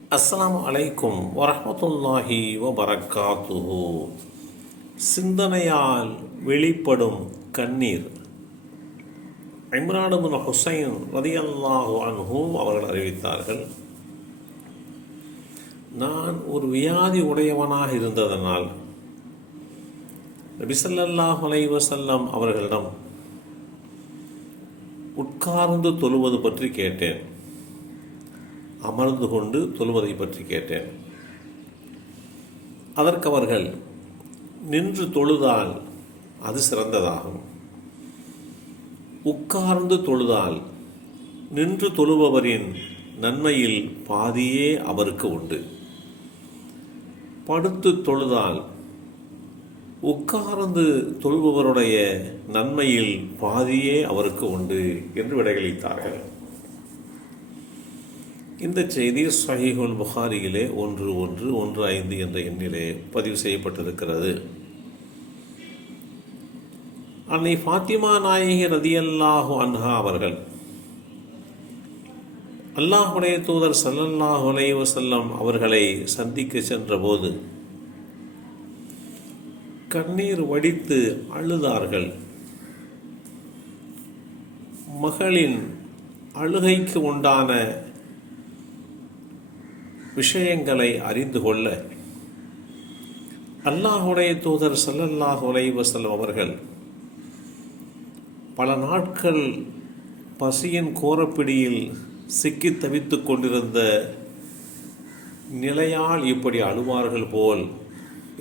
அஸ்ஸலாமு அலைக்கும் வரஹ்மத்துல்லாஹி வபரக்காத்துஹு. சிந்தனையால் வெளிப்படும் கண்ணீர். இம்ரான் இப்னு ஹுசைன் ரலியல்லாஹு அன்ஹு அவர்கள் அறிவித்தார்கள், நான் ஒரு வியாதி உடையவனாக இருந்ததனால் நபி ஸல்லல்லாஹு அலைஹி வஸல்லம் அவர்களிடம் உட்கார்ந்து தொழுவது பற்றி கேட்டேன், அமர்ந்து கொண்டு தொழுவதை பற்றி கேட்டேன். அதற்கு அவர்கள், நின்று தொழுதால் அது சிறந்ததாகும், உட்கார்ந்து தொழுதால் நின்று தொழுபவரின் நன்மையில் பாதியே அவருக்கு உண்டு, படுத்து தொழுதால் உட்கார்ந்து தொழுபவருடைய நன்மையில் பாதியே அவருக்கு உண்டு என்று விடையளித்தார்கள். இந்த செய்தி ஸஹீஹுல் புகாரியிலே 1115 என்ற எண்ணிலே பதிவு செய்யப்பட்டிருக்கிறது. அன்னை ஃபாத்திமா நாயகி ரலியல்லாஹு அன்ஹா அவர்கள் அல்லாஹ்வுடைய தூதர் ஸல்லல்லாஹு அலைஹி வஸல்லம் அவர்களை சந்திக்க சென்றபோது கண்ணீர் வடித்து அழுதார்கள். மகளின் அழுகைக்கு உண்டான விஷயங்களை அறிந்து கொள்ள அல்லாஹ்வுடைய தூதர் ஸல்லல்லாஹு அலைஹி வஸல்லம் அவர்கள் பல நாட்கள் பசியின் கோரப்பிடியில் சிக்கி தவித்துக் கொண்டிருந்த நிலையால் இப்படி அழுவார்கள் போல்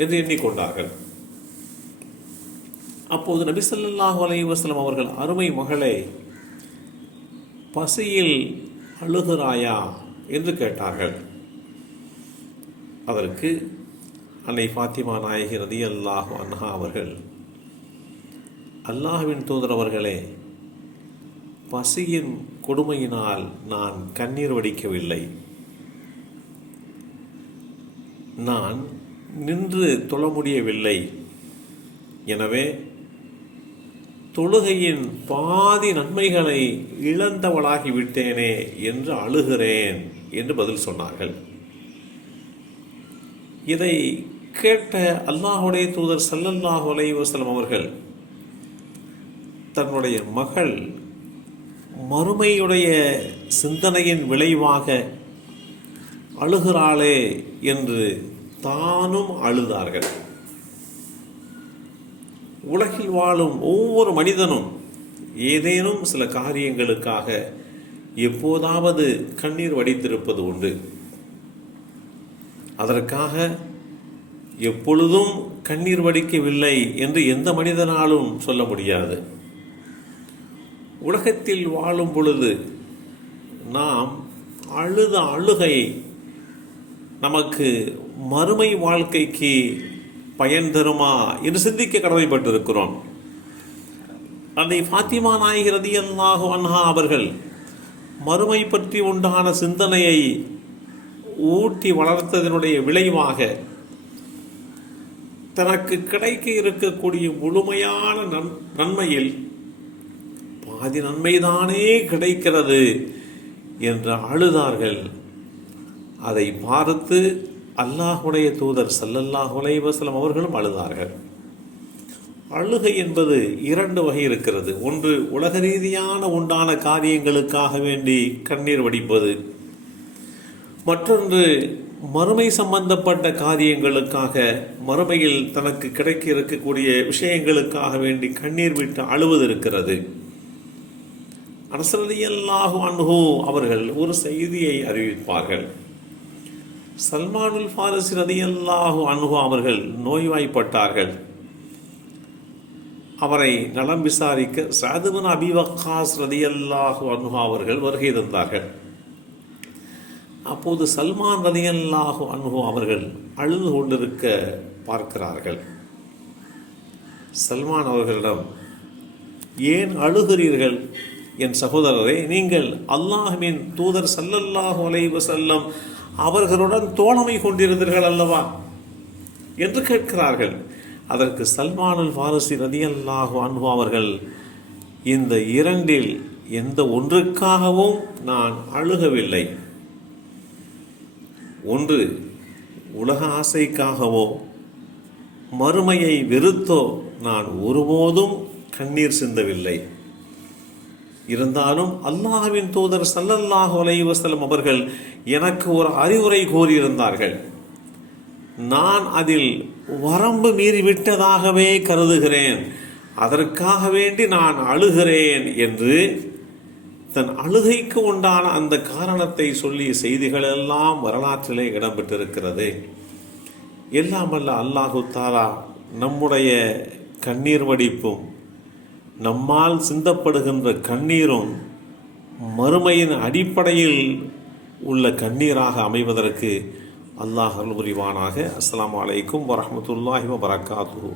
என்று எண்ணிக்கொண்டார்கள். அப்போது நபி ஸல்லல்லாஹு அலைஹி வஸல்லம் அவர்கள், அருமை மகளே, பசியில் அழுகிறாயா என்று கேட்டார்கள். அதற்கு அன்னை ஃபாத்திமா நாயகி ரலியல்லாஹு அன்ஹா அவர்கள், அல்லாஹ்வின் தூதர் அவர்களே, பசியின் கொடுமையினால் நான் கண்ணீர் வடிக்கவில்லை, நான் நின்று தொழ முடியவில்லை, எனவே தொழுகையின் பாதி நன்மைகளை இழந்தவளாகிவிட்டேனே என்று அழுகிறேன் என்று பதில் சொன்னார்கள். இதை கேட்ட அல்லாஹ்வுடைய தூதர் ஸல்லல்லாஹு அலைஹி வஸல்லம் அவர்கள் தன்னுடைய மகள் மறுமையுடைய சிந்தனையின் விளைவாக அழுகிறாளே என்று தானும் அழுதார்கள். உலகில் வாழும் ஒவ்வொரு மனிதனும் ஏதேனும் சில காரியங்களுக்காக எப்போதாவது கண்ணீர் வடித்திருப்பது உண்டு. அதற்காக எப்பொழுதும் கண்ணீர் வடிக்கவில்லை என்று எந்த மனிதனாலும் சொல்ல முடியாது. உலகத்தில் வாழும் பொழுது நாம் அழுத அழுகை நமக்கு மறுமை வாழ்க்கைக்கு பயன் தருமா என்று சிந்திக்க கடமைப்பட்டிருக்கிறோம். அன்னை ஃபாத்திமா நாயகி ரலியல்லாஹு அன்ஹா அவர்கள் மறுமை பற்றி உண்டான சிந்தனையை ஊட்டி வளர்த்ததனுடைய விளைவாக தனக்கு கிடைக்க இருக்கக்கூடிய முழுமையான நன்மையில் பாதி நன்மைதானே கிடைக்கிறது என்று அழுதார்கள். அதை பார்த்து அல்லாஹ்வுடைய தூதர் ஸல்லல்லாஹு அலைஹி வஸல்லம் அவர்களும் அழுதார்கள். அழுகை என்பது 2 வகை இருக்கிறது. ஒன்று, உலக ரீதியான உண்டான காரியங்களுக்காக வேண்டி கண்ணீர் வடிப்பது. மற்றொன்று, மறுமை சம்பந்தப்பட்ட காரியங்களுக்காக, மறுமையில் தனக்கு கிடைக்க இருக்கக்கூடிய விஷயங்களுக்காக வேண்டி கண்ணீர் விட்டு அழுவது இருக்கிறது. அனஸ் ரலியல்லாஹு அன்ஹு அவர்கள் ஒரு செய்தியை அறிவிப்பார்கள். சல்மானுல் ஃபாரிஸி ரலியல்லாஹு அன்ஹு அவர்கள் நோய்வாய்ப்பட்டார்கள். அவரை நலம் விசாரிக்க சஅத் இப்னு அபீ வக்காஸ் ரலியல்லாஹு அன்ஹு அவர்கள் வருகை தந்தார்கள். அப்போது சல்மான் ரலியல்லாஹு அன்ஹு அவர்கள் அழுது கொண்டிருக்க பார்க்கிறார்கள். சல்மான் அவர்களிடம், ஏன் அழுகிறீர்கள் என் சகோதரரே? நீங்கள் அல்லாஹ்வின் தூதர் ஸல்லல்லாஹு அலைஹி வஸல்லம் அவர்களுடன் தோழமை கொண்டிருந்தீர்கள் அல்லவா என்று கேட்கிறார்கள். அதற்கு சல்மானுல் ஃபாரிஸி ரலியல்லாஹு அன்ஹு அவர்கள், இந்த 2இல் எந்த ஒன்றுக்காகவும் நான் அழுகவில்லை, ஒன்று உலக ஆசைக்காகவோ மறுமையை வெறுத்தோ நான் ஒருபோதும் கண்ணீர் சிந்தவில்லை. இருந்தாலும் அல்லாஹ்வின் தூதர் ஸல்லல்லாஹு அலைஹி வஸல்லம் அவர்கள் எனக்கு ஒரு அறிவுரை கூறியிருந்தார்கள். நான் அதில் வரம்பு மீறிவிட்டதாகவே கருதுகிறேன், அதற்காக வேண்டி நான் அழுகிறேன் என்று தன் அழுகைக்கு உண்டான அந்த காரணத்தை சொல்லி செய்திகள் எல்லாம் வரலாற்றிலே இடம்பெற்றிருக்கிறது. எல்லாம் அல்ல அல்லாஹு தஆலா நம்முடைய கண்ணீர் வடிப்பும் நம்மால் சிந்தப்படுகின்ற கண்ணீரும் மறுமையின் அடிப்படையில் உள்ள கண்ணீராக அமைவதற்கு அல்லாஹ் அருள் புரிவானாக. அஸ்ஸலாமு அலைக்கும் வரஹ்மத்துல்லாஹி வபரகாத்துஹு.